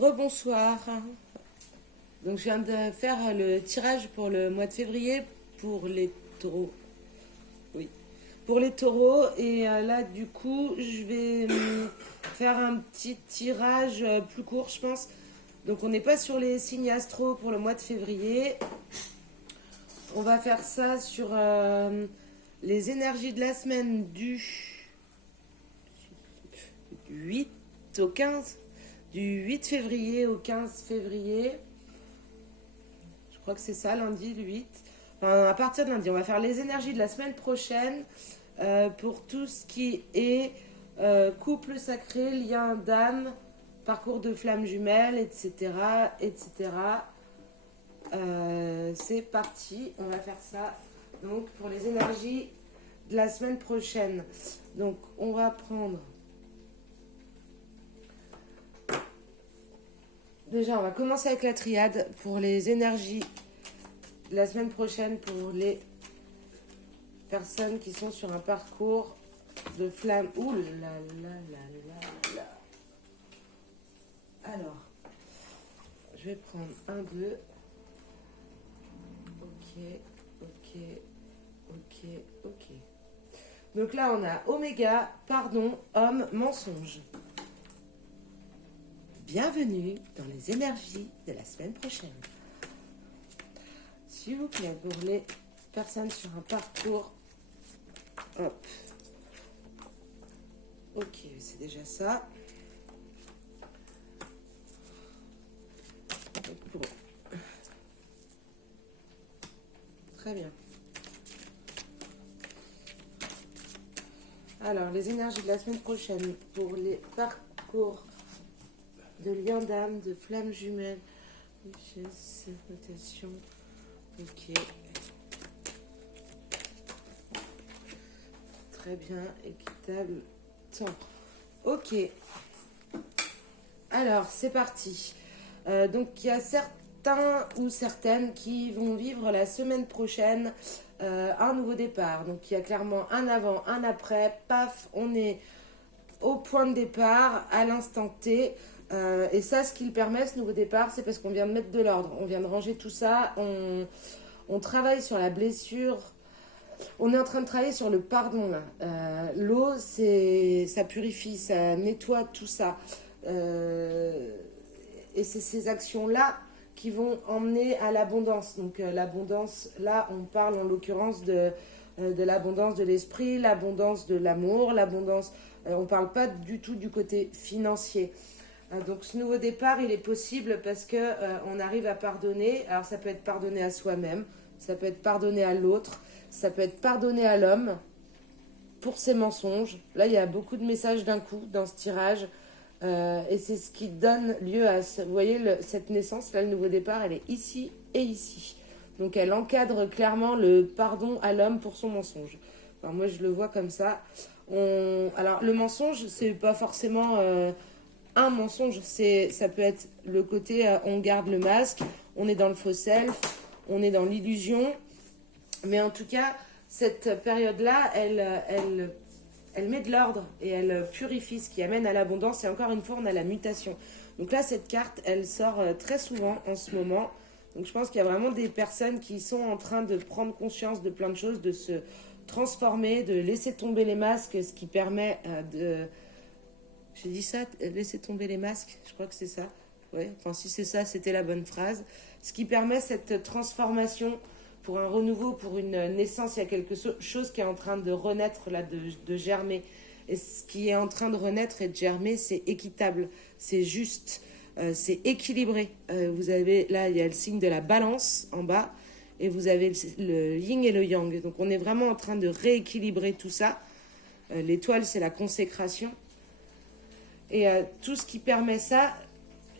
Rebonsoir. Donc je viens de faire le tirage pour le mois de février pour les taureaux. Oui. Pour les taureaux. Et là du coup je vais faire un petit tirage plus court je pense. Donc on n'est pas sur les signes astro pour le mois de février. On va faire ça sur les énergies de la semaine du 8 au 15. Du 8 février au 15 février. Je crois que c'est ça, lundi, le 8. Enfin, à partir de lundi, on va faire les énergies de la semaine prochaine pour tout ce qui est couple sacré, lien d'âme, parcours de flammes jumelles, etc. etc. C'est parti, on va faire ça. Donc, pour les énergies de la semaine prochaine. Donc, on va prendre... Déjà, on va commencer avec la triade pour les énergies de la semaine prochaine pour les personnes qui sont sur un parcours de flamme. Ouh là là là là là. Alors, je vais prendre un, deux. Ok, ok, ok, ok. Donc là, on a Oméga, pardon, homme, mensonge. Bienvenue dans les énergies de la semaine prochaine. S'il vous plaît, pour les personnes sur un parcours. Hop. Ok, c'est déjà ça. Bon. Très bien. Alors, les énergies de la semaine prochaine pour les parcours de lien d'âme, de flammes jumelles, richesse, notation, ok. Très bien, équitable, temps. Ok. Alors, c'est parti. Donc, il y a certains ou certaines qui vont vivre la semaine prochaine un nouveau départ. Donc, il y a clairement un avant, un après. Paf, on est au point de départ, à l'instant T. Et ça, ce qu'il permet, ce nouveau départ, c'est parce qu'on vient de mettre de l'ordre. On vient de ranger tout ça. On travaille sur la blessure. On est en train de travailler sur le pardon. Là. L'eau, ça purifie, ça nettoie tout ça. Et c'est ces actions-là qui vont emmener à l'abondance. Donc l'abondance, là, on parle en l'occurrence de l'abondance de l'esprit, l'abondance de l'amour, l'abondance... on ne parle pas du tout du côté financier. Donc ce nouveau départ, il est possible parce que on arrive à pardonner. Alors ça peut être pardonner à soi-même, ça peut être pardonner à l'autre, ça peut être pardonner à l'homme pour ses mensonges. Là, il y a beaucoup de messages d'un coup dans ce tirage. Et c'est ce qui donne lieu à... Vous voyez, cette naissance, là, le nouveau départ, elle est ici et ici. Donc elle encadre clairement le pardon à l'homme pour son mensonge. Alors, moi, je le vois comme ça. Alors le mensonge, c'est pas forcément... un mensonge, ça peut être le côté on garde le masque, on est dans le faux self, on est dans l'illusion. Mais en tout cas, cette période-là, elle met de l'ordre et elle purifie, ce qui amène à l'abondance. Et encore une fois, on a la mutation. Donc là, cette carte, elle sort très souvent en ce moment. Donc je pense qu'il y a vraiment des personnes qui sont en train de prendre conscience de plein de choses, de se transformer, de laisser tomber les masques, ce qui permet de... J'ai dit ça, laisser tomber les masques, je crois que c'est ça. Ouais, enfin si c'est ça, c'était la bonne phrase. Ce qui permet cette transformation pour un renouveau, pour une naissance. Il y a quelque chose qui est en train de renaître, là, de germer. Et ce qui est en train de renaître et de germer, c'est équitable, c'est juste, c'est équilibré. Vous avez, là, il y a le signe de la balance en bas, et vous avez le yin et le yang. Donc on est vraiment en train de rééquilibrer tout ça. L'étoile, c'est la consécration. Et tout ce qui permet ça,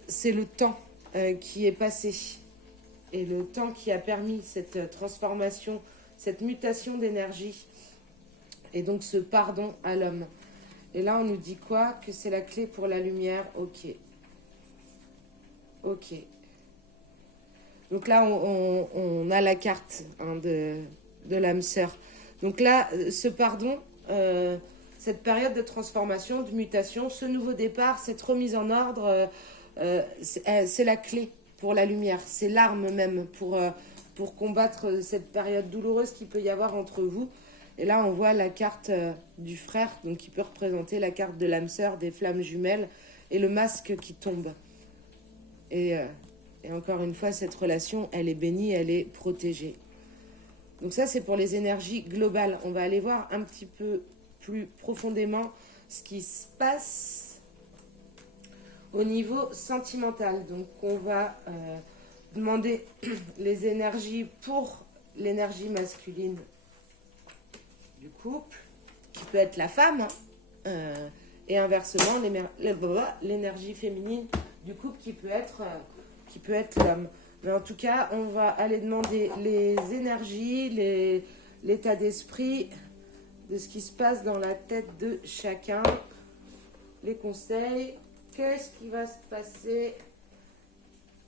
c'est le temps qui est passé. Et le temps qui a permis cette transformation, cette mutation d'énergie. Et donc ce pardon à l'homme. Et là, on nous dit quoi? Que c'est la clé pour la lumière. Ok. Ok. Donc là, on a la carte hein, de l'âme sœur. Donc là, ce pardon... cette période de transformation, de mutation, ce nouveau départ, cette remise en ordre, c'est la clé pour la lumière. C'est l'arme même pour combattre cette période douloureuse qu'il peut y avoir entre vous. Et là, on voit la carte du frère, donc qui peut représenter la carte de l'âme sœur, des flammes jumelles, et le masque qui tombe. Et encore une fois, cette relation, elle est bénie, elle est protégée. Donc ça, c'est pour les énergies globales. On va aller voir un petit peu plus profondément ce qui se passe au niveau sentimental. Donc on va demander les énergies pour l'énergie masculine du couple, qui peut être la femme, et inversement l'énergie féminine du couple qui peut être l'homme. Mais en tout cas, on va aller demander les énergies, l'état d'esprit de ce qui se passe dans la tête de chacun, les conseils. Qu'est-ce qui va se passer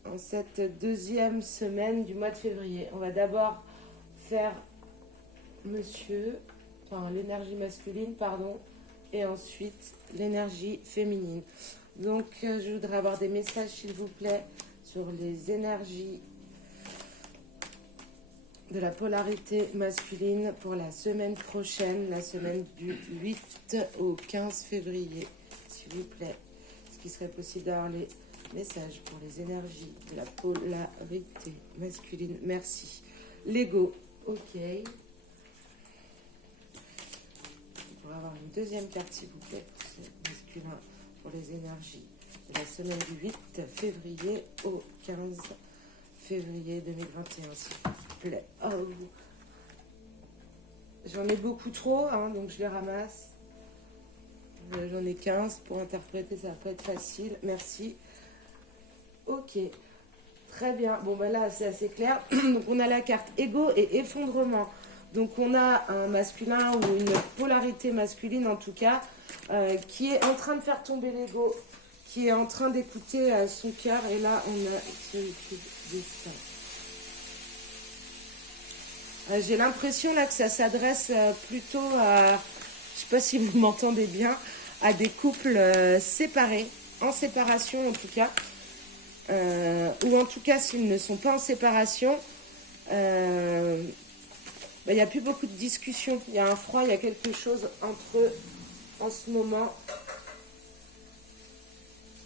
en cette deuxième semaine du mois de février? On va d'abord faire l'énergie masculine, pardon, et ensuite l'énergie féminine. Donc, je voudrais avoir des messages, s'il vous plaît, sur les énergies de la polarité masculine pour la semaine prochaine, la semaine du 8 au 15 février, s'il vous plaît. Est-ce qu'il serait possible d'avoir les messages pour les énergies de la polarité masculine? Merci. L'ego, ok. On pourrait avoir une deuxième carte, s'il vous plaît, pour ce masculin, pour les énergies de la semaine du 8 février au 15 février 2021, s'il vous plaît. Oh. J'en ai beaucoup trop, donc je les ramasse. J'en ai 15 pour interpréter, ça va pas être facile. Merci. Ok, très bien. Bon, ben là, c'est assez clair. Donc, on a la carte ego et effondrement. Donc, on a un masculin ou une polarité masculine, en tout cas, qui est en train de faire tomber l'ego, qui est en train d'écouter son cœur. Et là, on a solitude, destin. J'ai l'impression là que ça s'adresse plutôt à, je sais pas si vous m'entendez bien, à des couples séparés, en séparation en tout cas, ou en tout cas s'ils ne sont pas en séparation, il n'y a plus beaucoup de discussions, il y a un froid, il y a quelque chose entre eux en ce moment.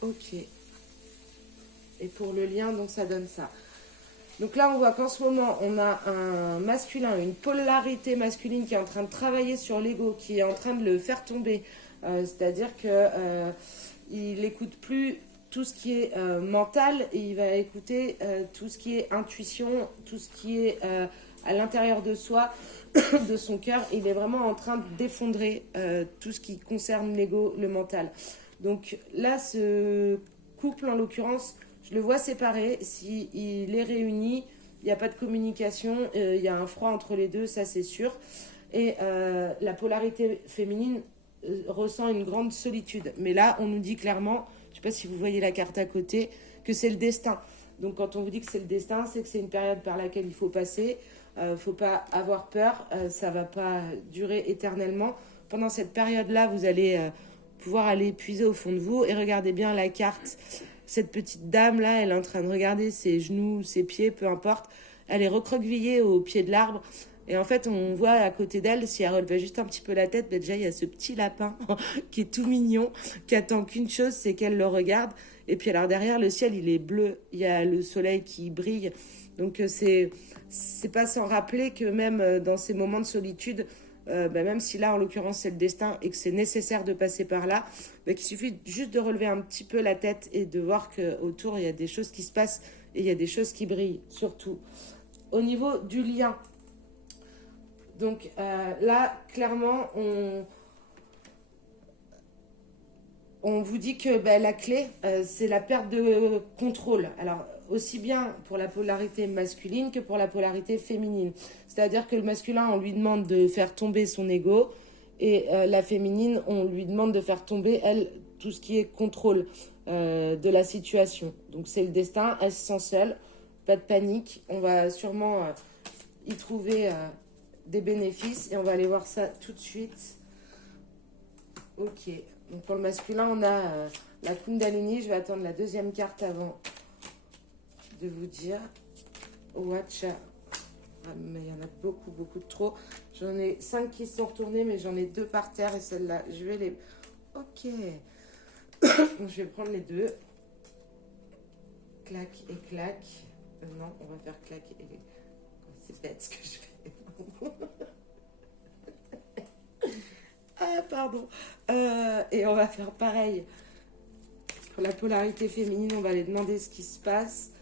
Ok. Et pour le lien, donc ça donne ça. Donc là, on voit qu'en ce moment, on a un masculin, une polarité masculine qui est en train de travailler sur l'ego, qui est en train de le faire tomber. C'est-à-dire qu'il n'écoute plus tout ce qui est mental, et il va écouter tout ce qui est intuition, tout ce qui est à l'intérieur de soi, de son cœur. Il est vraiment en train d'effondrer tout ce qui concerne l'ego, le mental. Donc là, ce couple, en l'occurrence, je le vois séparé. S'il est réuni, il n'y a pas de communication, il y a un froid entre les deux, ça c'est sûr. Et la polarité féminine ressent une grande solitude. Mais là, on nous dit clairement, je ne sais pas si vous voyez la carte à côté, que c'est le destin. Donc quand on vous dit que c'est le destin, c'est que c'est une période par laquelle il faut passer. Il ne faut pas avoir peur, ça ne va pas durer éternellement. Pendant cette période-là, vous allez pouvoir aller puiser au fond de vous. Et regardez bien la carte. Cette petite dame-là, elle est en train de regarder ses genoux, ses pieds, peu importe. Elle est recroquevillée au pied de l'arbre. Et en fait, on voit à côté d'elle, si elle relevait juste un petit peu la tête, ben déjà, il y a ce petit lapin qui est tout mignon, qui attend qu'une chose, c'est qu'elle le regarde. Et puis alors derrière, le ciel, il est bleu. Il y a le soleil qui brille. Donc c'est pas sans rappeler que même dans ces moments de solitude, même si là, en l'occurrence, c'est le destin et que c'est nécessaire de passer par là, qu'il suffit juste de relever un petit peu la tête et de voir qu'autour, il y a des choses qui se passent et il y a des choses qui brillent, surtout. Au niveau du lien, donc là, clairement, on vous dit que la clé, c'est la perte de contrôle. Alors, aussi bien pour la polarité masculine que pour la polarité féminine. C'est-à-dire que le masculin, on lui demande de faire tomber son ego, et la féminine, on lui demande de faire tomber, elle, tout ce qui est contrôle de la situation. Donc c'est le destin, elle se sent seule, pas de panique, on va sûrement y trouver des bénéfices, et on va aller voir ça tout de suite. Ok. Donc pour le masculin, on a la Kundalini. Je vais attendre la deuxième carte avant de vous dire. Watcha. Ah, mais il y en a beaucoup, beaucoup de trop. J'en ai 5 qui sont retournés, mais j'en ai 2 par terre et celle-là, je vais les... Ok. Donc, je vais prendre les deux. Clac et clac. Non, on va faire clac et... C'est bête ce que je fais. Ah, pardon. Et on va faire pareil. Pour la polarité féminine, on va aller demander ce qui se passe.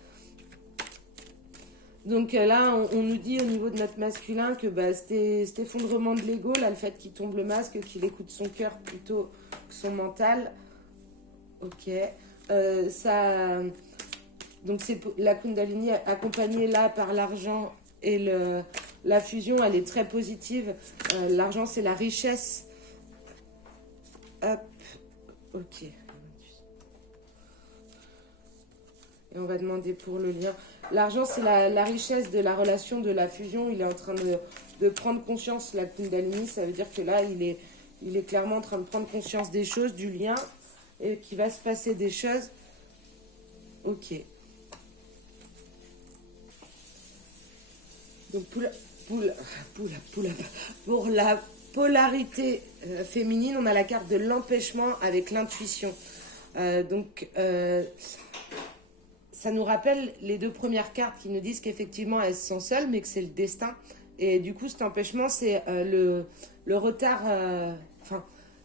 Donc là, on nous dit au niveau de notre masculin que bah, cet effondrement de l'ego, là, le fait qu'il tombe le masque, qu'il écoute son cœur plutôt que son mental. Ok. Ça, donc c'est la Kundalini accompagnée là par l'argent et la fusion, elle est très positive. L'argent, c'est la richesse. Hop. Ok. Et on va demander pour le lien. L'argent, c'est la richesse de la relation, de la fusion. Il est en train de prendre conscience, la Kundalini. Ça veut dire que là, il est clairement en train de prendre conscience des choses, du lien, et qu'il va se passer des choses. Ok. Donc, pour la polarité féminine, on a la carte de l'empêchement avec l'intuition. Ça nous rappelle les 2 premières cartes qui nous disent qu'effectivement elles sont seules, mais que c'est le destin. Et du coup, cet empêchement, c'est le retard.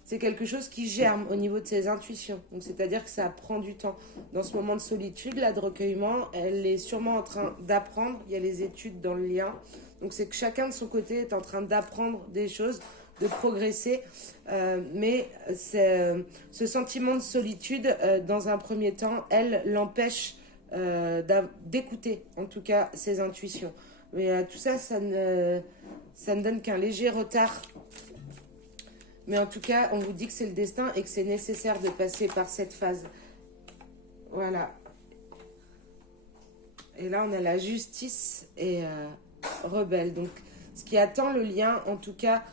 C'est quelque chose qui germe au niveau de ses intuitions. Donc, c'est-à-dire que ça prend du temps. Dans ce moment de solitude, là, de recueillement, elle est sûrement en train d'apprendre. Il y a les études dans le lien. Donc, c'est que chacun de son côté est en train d'apprendre des choses, de progresser. Mais ce sentiment de solitude, dans un premier temps, elle l'empêche d'écouter, en tout cas, ses intuitions. Mais tout ça, ça ne donne qu'un léger retard. Mais en tout cas, on vous dit que c'est le destin et que c'est nécessaire de passer par cette phase. Voilà. Et là, on a la justice et rebelle. Donc, ce qui attend le lien, en tout cas,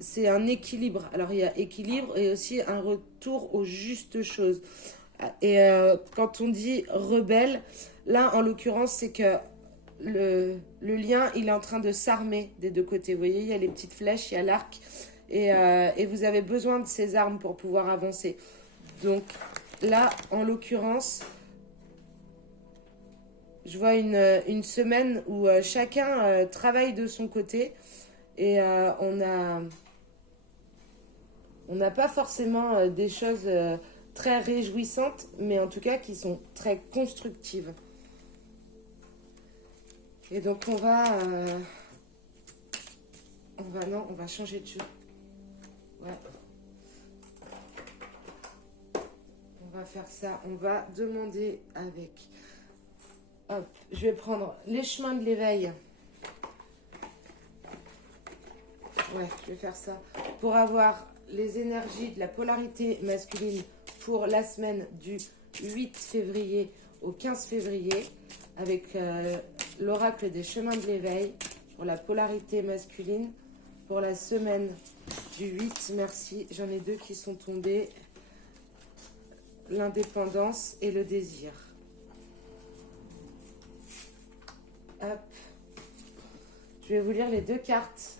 c'est un équilibre. Alors, il y a équilibre et aussi un retour aux justes choses. Et quand on dit rebelle, là, en l'occurrence, c'est que le lien, il est en train de s'armer des 2 côtés. Vous voyez, il y a les petites flèches, il y a l'arc. Et vous avez besoin de ces armes pour pouvoir avancer. Donc là, en l'occurrence, je vois une semaine où chacun travaille de son côté. Et on n'a pas forcément des choses très réjouissantes, mais en tout cas qui sont très constructives. Et donc on va changer de jeu. Ouais. On va faire ça. On va demander avec... Hop, je vais prendre les chemins de l'éveil. Ouais, je vais faire ça. Pour avoir les énergies de la polarité masculine pour la semaine du 8 février au 15 février. Avec l'oracle des chemins de l'éveil pour la polarité masculine. Pour la semaine du 8, merci. J'en ai 2 qui sont tombés. L'indépendance et le désir. Hop. Je vais vous lire les 2 cartes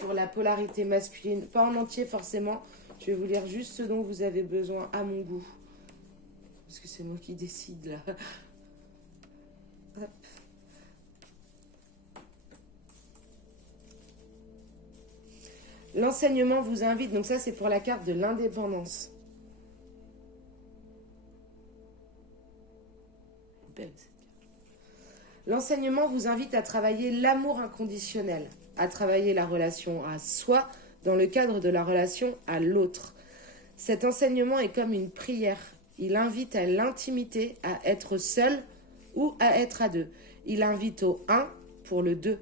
pour la polarité masculine. Pas en entier forcément. Je vais vous lire juste ce dont vous avez besoin à mon goût. Parce que c'est moi qui décide là. Hop. L'enseignement vous invite, donc ça c'est pour la carte de l'indépendance. L'enseignement vous invite à travailler l'amour inconditionnel, à travailler la relation à soi dans le cadre de la relation à l'autre. Cet enseignement est comme une prière. Il invite à l'intimité, à être seul ou à être à 2. Il invite au 1 pour le 2.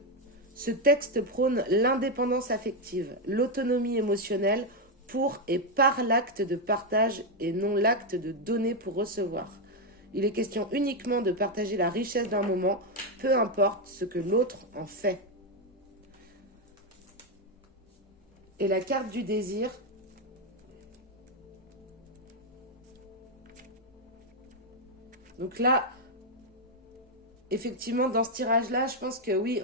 Ce texte prône l'indépendance affective, l'autonomie émotionnelle pour et par l'acte de partage et non l'acte de donner pour recevoir. Il est question uniquement de partager la richesse d'un moment, peu importe ce que l'autre en fait. Et la carte du désir, Donc là, effectivement, dans ce tirage-là, je pense que oui,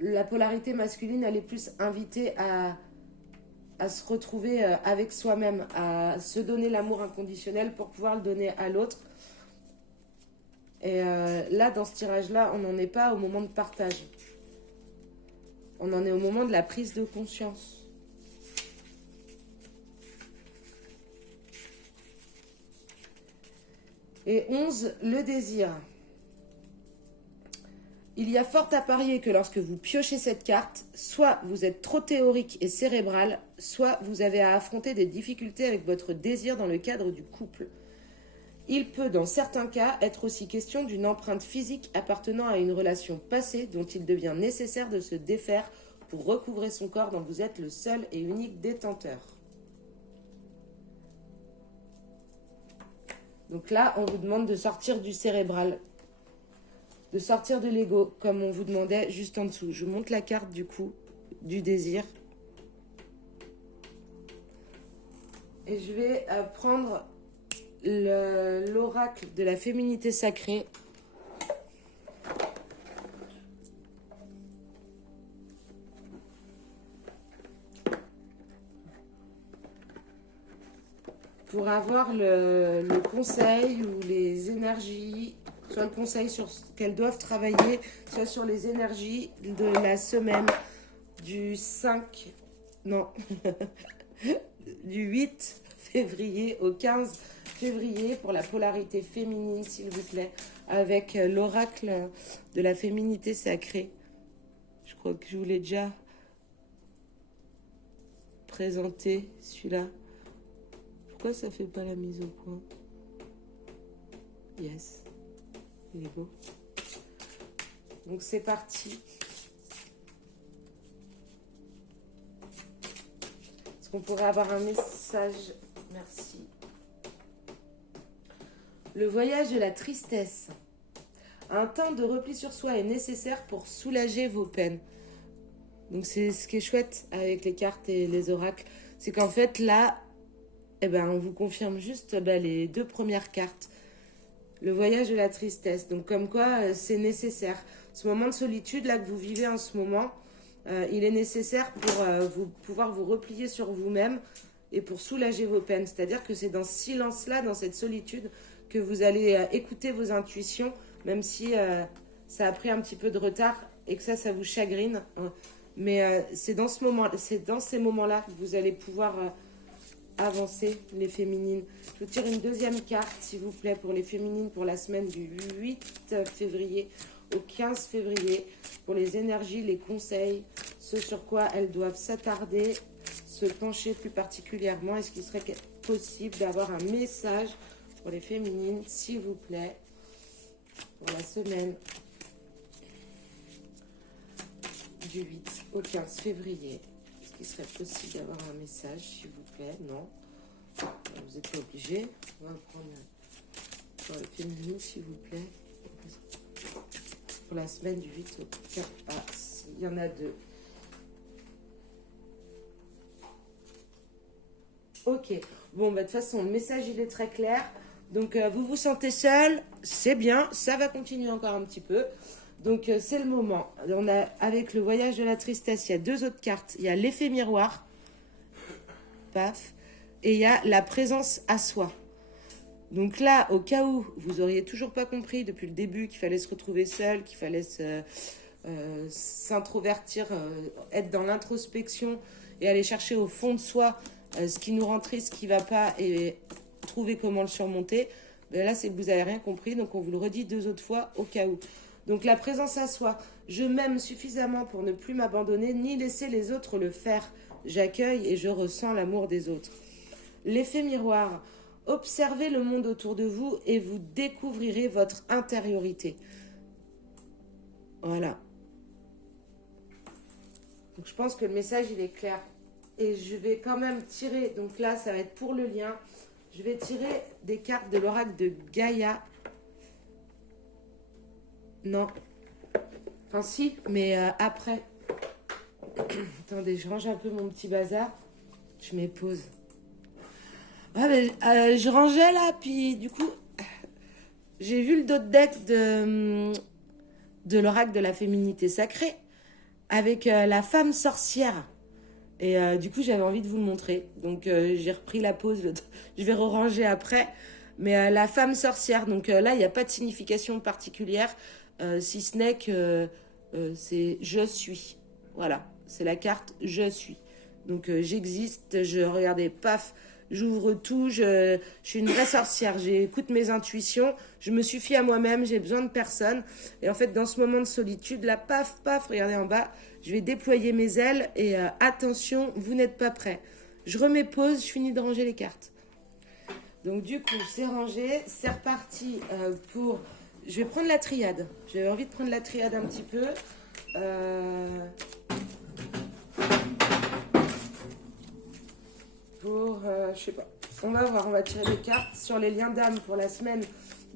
la polarité masculine, elle est plus invitée à se retrouver avec soi-même, à se donner l'amour inconditionnel pour pouvoir le donner à l'autre. Et là, dans ce tirage-là, on n'en est pas au moment de partage. On en est au moment de la prise de conscience. Et 11, le désir. Il y a fort à parier que lorsque vous piochez cette carte, soit vous êtes trop théorique et cérébral, soit vous avez à affronter des difficultés avec votre désir dans le cadre du couple. Il peut, dans certains cas, être aussi question d'une empreinte physique appartenant à une relation passée dont il devient nécessaire de se défaire pour recouvrer son corps dont vous êtes le seul et unique détenteur. Donc là, on vous demande de sortir du cérébral, de sortir de l'ego, comme on vous demandait juste en dessous. Je monte la carte du coup, du désir. Et je vais prendre l'oracle de la féminité sacrée. Pour avoir le conseil ou les énergies, soit le conseil sur ce qu'elles doivent travailler, soit sur les énergies de la semaine du 5, non, du 8 février au 15 février pour la polarité féminine, s'il vous plaît, avec l'oracle de la féminité sacrée. Je crois que je vous l'ai déjà présenté, celui-là. Pourquoi ça fait pas la mise au point? Yes, il est beau. Donc c'est parti. Est-ce qu'on pourrait avoir un message? Merci. Le voyage de la tristesse. Un temps de repli sur soi est nécessaire pour soulager vos peines. Donc c'est ce qui est chouette avec les cartes et les oracles. C'est qu'en fait là, on vous confirme juste les deux premières cartes. Le voyage de la tristesse. Donc comme quoi c'est nécessaire. Ce moment de solitude là que vous vivez en ce moment, il est nécessaire pour pouvoir vous replier sur vous-même et pour soulager vos peines. C'est-à-dire que c'est dans ce silence-là, dans cette solitude, que vous allez écouter vos intuitions, même si ça a pris un petit peu de retard et que ça vous chagrine. Mais c'est dans ces moments-là que vous allez pouvoir avancer, les féminines. Je vous tire une deuxième carte, s'il vous plaît, pour les féminines, pour la semaine du 8 février au 15 février, pour les énergies, les conseils, ce sur quoi elles doivent s'attarder, se pencher plus particulièrement. Est-ce qu'il serait possible d'avoir un message pour les féminines, s'il vous plaît, pour la semaine du 8 au 15 février? Est-ce qu'il serait possible d'avoir un message, s'il vous plaît? Non. Vous n'êtes pas obligé. On va prendre pour les féminines, s'il vous plaît. Pour la semaine du 8 au 15. Ah, il y en a deux. Ok. Bon, de toute façon, le message, il est très clair. Donc, vous vous sentez seul, c'est bien. Ça va continuer encore un petit peu. Donc, c'est le moment. On a, avec le voyage de la tristesse, il y a deux autres cartes. Il y a l'effet miroir. Paf. Et il y a la présence à soi. Donc là, au cas où vous auriez toujours pas compris depuis le début qu'il fallait se retrouver seul, qu'il fallait s'introvertir, être dans l'introspection et aller chercher au fond de soi ce qui nous rend triste, ce qui va pas et trouver comment le surmonter, ben là c'est que vous n'avez rien compris, donc on vous le redit deux autres fois au cas où. Donc la présence à soi, je m'aime suffisamment pour ne plus m'abandonner ni laisser les autres le faire. J'accueille et je ressens l'amour des autres. L'effet miroir. Observez le monde autour de vous et vous découvrirez votre intériorité. Voilà. Donc je pense que le message il est clair. Et je vais quand même tirer, donc là ça va être pour le lien, je vais tirer des cartes de l'oracle de Gaïa. Non. Enfin si, mais après. Attendez, je range un peu mon petit bazar. Je m'épose. Ah, mais, je rangeais là, puis du coup, j'ai vu le dos de deck de l'oracle de la féminité sacrée avec la femme sorcière. Et du coup, j'avais envie de vous le montrer. Donc, j'ai repris la pause. Je vais ranger après. Mais la femme sorcière. Donc là, il n'y a pas de signification particulière, si ce n'est que c'est je suis. Voilà, c'est la carte je suis. Donc j'existe, regardez, paf, j'ouvre tout, je suis une vraie sorcière, j'écoute mes intuitions, je me suffis à moi-même, j'ai besoin de personne. Et en fait, dans ce moment de solitude, là, paf, paf, regardez en bas, je vais déployer mes ailes et attention, vous n'êtes pas prêts. Je remets pause, je finis de ranger les cartes. Donc du coup, c'est rangé, c'est reparti pour... Je vais prendre la triade. J'avais envie de prendre la triade un petit peu. Je sais pas. On va voir, on va tirer des cartes sur les liens d'âme pour la semaine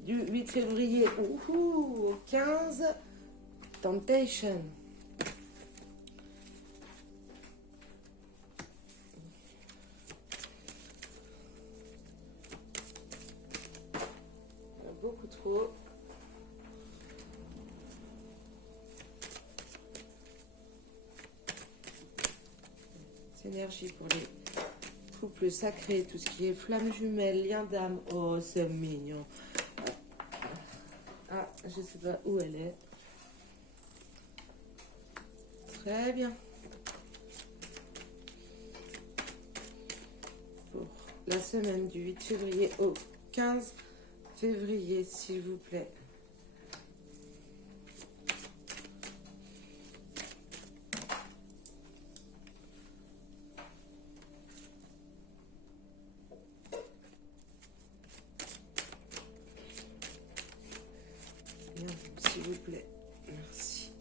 du 8 février au 15. Temptation. Beaucoup trop. C'est énergie pour les couple sacré, tout ce qui est flamme jumelle, lien d'âme. Oh, c'est mignon. Ah, je sais pas où elle est. Très bien. Pour la semaine du 8 février au 15 février, s'il vous plaît. S'il vous plaît. Merci.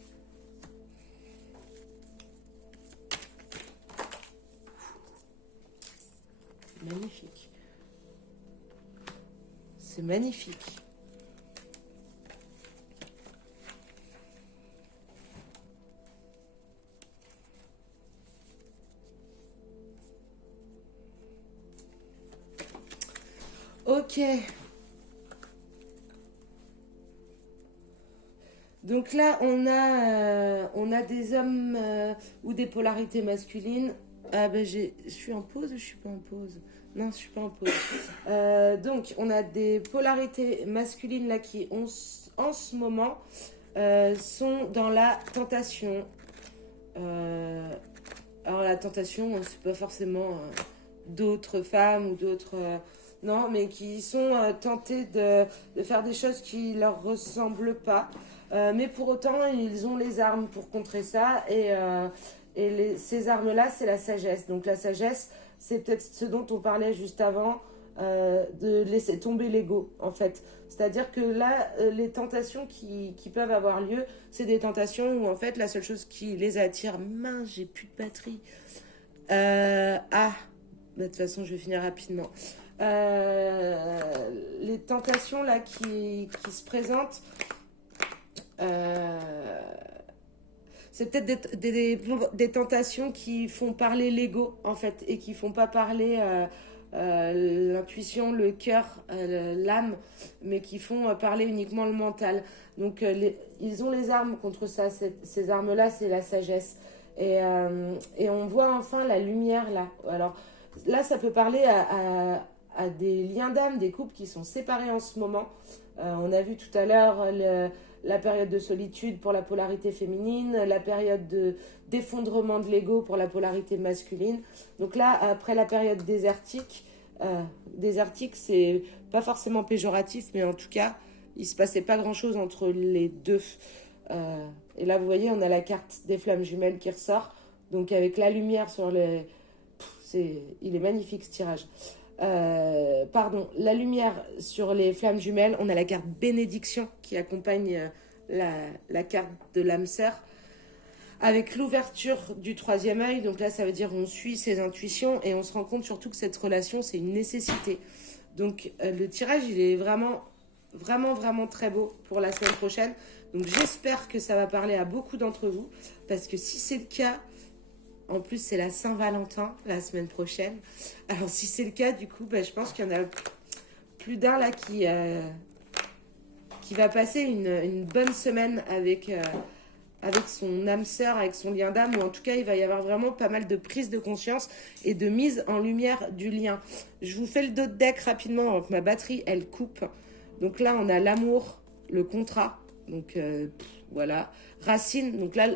Magnifique. C'est magnifique. Ok. Donc là, on a des hommes ou des polarités masculines. Ah ben je suis en pause ou je suis pas en pause? Non, je suis pas en pause. Donc on a des polarités masculines là qui en ce moment sont dans la tentation. Alors la tentation, c'est pas forcément d'autres femmes ou d'autres... non, mais qui sont tentés de faire des choses qui leur ressemblent pas. Mais pour autant, ils ont les armes pour contrer ça. Ces armes-là, c'est la sagesse. Donc la sagesse, c'est peut-être ce dont on parlait juste avant, de laisser tomber l'ego, en fait. C'est-à-dire que là, les tentations qui peuvent avoir lieu, c'est des tentations où, en fait, la seule chose qui les attire... Mince, j'ai plus de batterie. De toute façon, je vais finir rapidement. Les tentations, là, qui se présentent... c'est peut-être des tentations qui font parler l'ego, en fait, et qui font pas parler l'intuition, le cœur, l'âme, mais qui font parler uniquement le mental. Donc, ils ont les armes contre ça. Ces armes-là, c'est la sagesse. Et on voit enfin la lumière, là. Alors, là, ça peut parler à des liens d'âme, des couples qui sont séparés en ce moment. On a vu tout à l'heure la période de solitude pour la polarité féminine, la période d'effondrement de l'ego pour la polarité masculine. Donc là, après la période désertique, c'est pas forcément péjoratif, mais en tout cas, il se passait pas grand-chose entre les deux. Et là, vous voyez, on a la carte des flammes jumelles qui ressort. Donc avec la lumière sur les... il est magnifique ce tirage. La lumière sur les flammes jumelles, on a la carte bénédiction qui accompagne la carte de l'âme sœur avec l'ouverture du troisième œil. Donc là, ça veut dire on suit ses intuitions et on se rend compte surtout que cette relation, c'est une nécessité. Donc le tirage, il est vraiment, vraiment, vraiment très beau pour la semaine prochaine. Donc j'espère que ça va parler à beaucoup d'entre vous parce que si c'est le cas, en plus, c'est la Saint-Valentin la semaine prochaine. Alors, si c'est le cas, du coup, je pense qu'il y en a plus d'un là qui va passer une bonne semaine avec son âme sœur, avec son lien d'âme, ou en tout cas, il va y avoir vraiment pas mal de prise de conscience et de mise en lumière du lien. Je vous fais le dos de deck rapidement, avant que ma batterie, elle coupe. Donc là, on a l'amour, le contrat, donc voilà. Racine, donc là,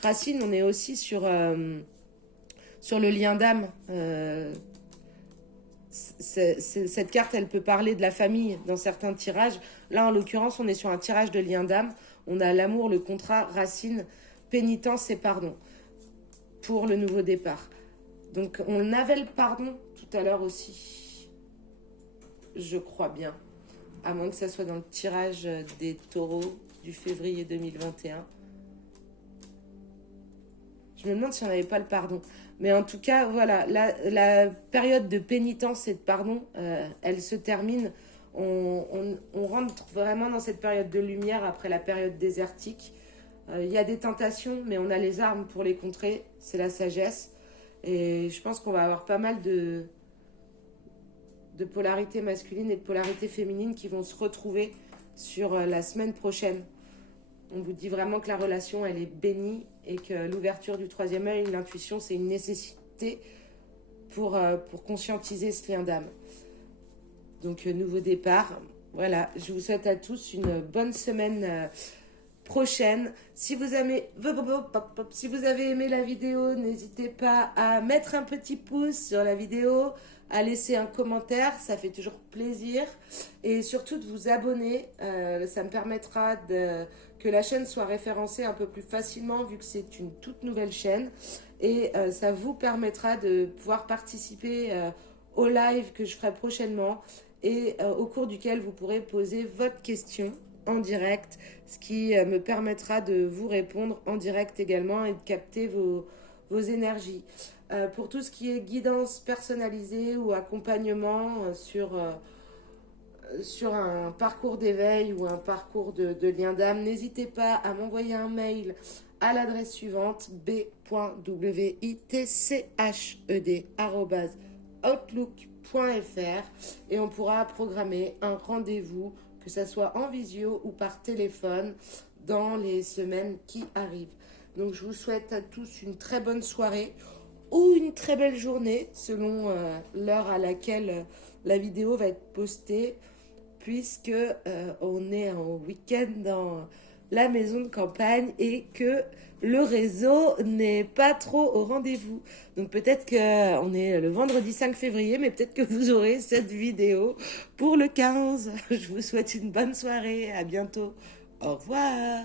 Racine, on est aussi sur le lien d'âme. Cette carte, elle peut parler de la famille dans certains tirages. Là, en l'occurrence, on est sur un tirage de lien d'âme. On a l'amour, le contrat, racine, pénitence et pardon pour le nouveau départ. Donc, on avait le pardon tout à l'heure aussi. Je crois bien. À moins que ça soit dans le tirage des taureaux du février 2021. Je me demande si on n'avait pas le pardon. Mais en tout cas, voilà, la période de pénitence et de pardon, elle se termine. On rentre vraiment dans cette période de lumière après la période désertique. Il y a des tentations, mais on a les armes pour les contrer. C'est la sagesse. Et je pense qu'on va avoir pas mal de polarité masculine et de polarité féminine qui vont se retrouver sur la semaine prochaine. On vous dit vraiment que la relation, elle est bénie et que l'ouverture du troisième œil, l'intuition, c'est une nécessité pour conscientiser ce lien d'âme. Donc, nouveau départ. Voilà, je vous souhaite à tous une bonne semaine prochaine. Si vous avez aimé la vidéo, n'hésitez pas à mettre un petit pouce sur la vidéo, à laisser un commentaire, ça fait toujours plaisir. Et surtout de vous abonner, ça me permettra que la chaîne soit référencée un peu plus facilement vu que c'est une toute nouvelle chaîne. Et ça vous permettra de pouvoir participer au live que je ferai prochainement et au cours duquel vous pourrez poser votre question en direct, ce qui me permettra de vous répondre en direct également et de capter vos énergies. Pour tout ce qui est guidance personnalisée ou accompagnement sur un parcours d'éveil ou un parcours de lien d'âme, n'hésitez pas à m'envoyer un mail à l'adresse suivante b.witched@outlook.fr et on pourra programmer un rendez-vous, que ce soit en visio ou par téléphone, dans les semaines qui arrivent. Donc je vous souhaite à tous une très bonne soirée ou une très belle journée selon l'heure à laquelle la vidéo va être postée, puisque on est en week-end dans la maison de campagne et que le réseau n'est pas trop au rendez-vous. Donc peut-être qu'on est le vendredi 5 février, mais peut-être que vous aurez cette vidéo pour le 15. Je vous souhaite une bonne soirée, à bientôt. Au revoir.